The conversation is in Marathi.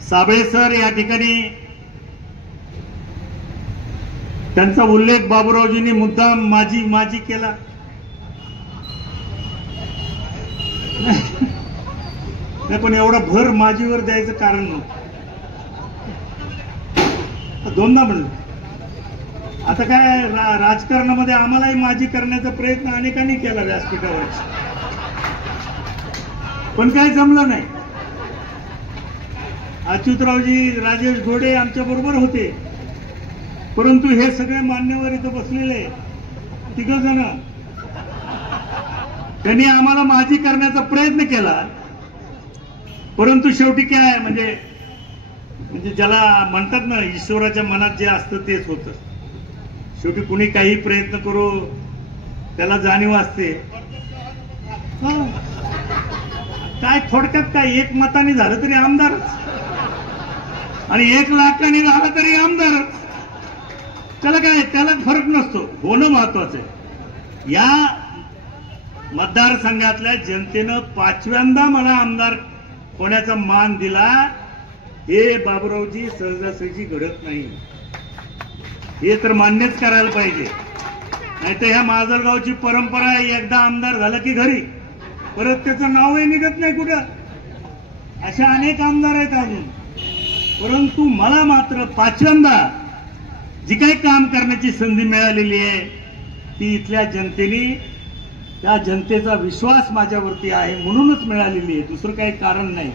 साबळे सर या ठिकाणी त्यांचा उल्लेख बाबूरावजींनी मुद्दाम माझी माझी केला. नाही पण एवढा भर माझीवर द्यायचं कारण नव्हतं. दोनदा म्हणलं. आता काय राजकारणामध्ये आम्हालाही माझी करण्याचा प्रयत्न अनेकांनी केला व्यासपीठावर, पण काय जमलं नाही. अच्युतरावजी राजेश घोडे आमच्या बरोबर होते, परंतु हे सगळे मान्यवर इथं बसलेले तिघ जण त्यांनी आम्हाला माझी करण्याचा प्रयत्न केला. परंतु शेवटी काय म्हणजे ज्याला म्हणतात ना, ईश्वराच्या मनात जे असतं तेच होतं. शेवटी कुणी काही प्रयत्न करू त्याला जाणीव असते. काय थोडक्यात काय, 1 मताने झालं तरी आमदारच आणि 1 लाखाने झालं तरी आमदारच. त्याला काय, त्याला फरक नसतो. होणं महत्वाचं आहे. या मतदारसंघातल्या जनतेनं 5व्यांदा मला आमदार होण्याचा मान दिला. हे बाबूरावजी सहजासहजी घडत नाही, हे तर मान्यच करायला पाहिजे. नाहीतर ह्या माजलगावची परंपरा आहे, एकदा आमदार झालं की घरी परत त्याचं नावही निघत नाही कुठं. अशा अनेक आमदार आहेत अजून. परंतु मला मात्र 5व्यांदा जी काही काम करण्याची संधी मिळालेली आहे ती इथल्या जनतेने, त्या जनतेचा विश्वास माझ्यावरती आहे म्हणूनच मिळालेली आहे. दुसरं काही कारण नाही.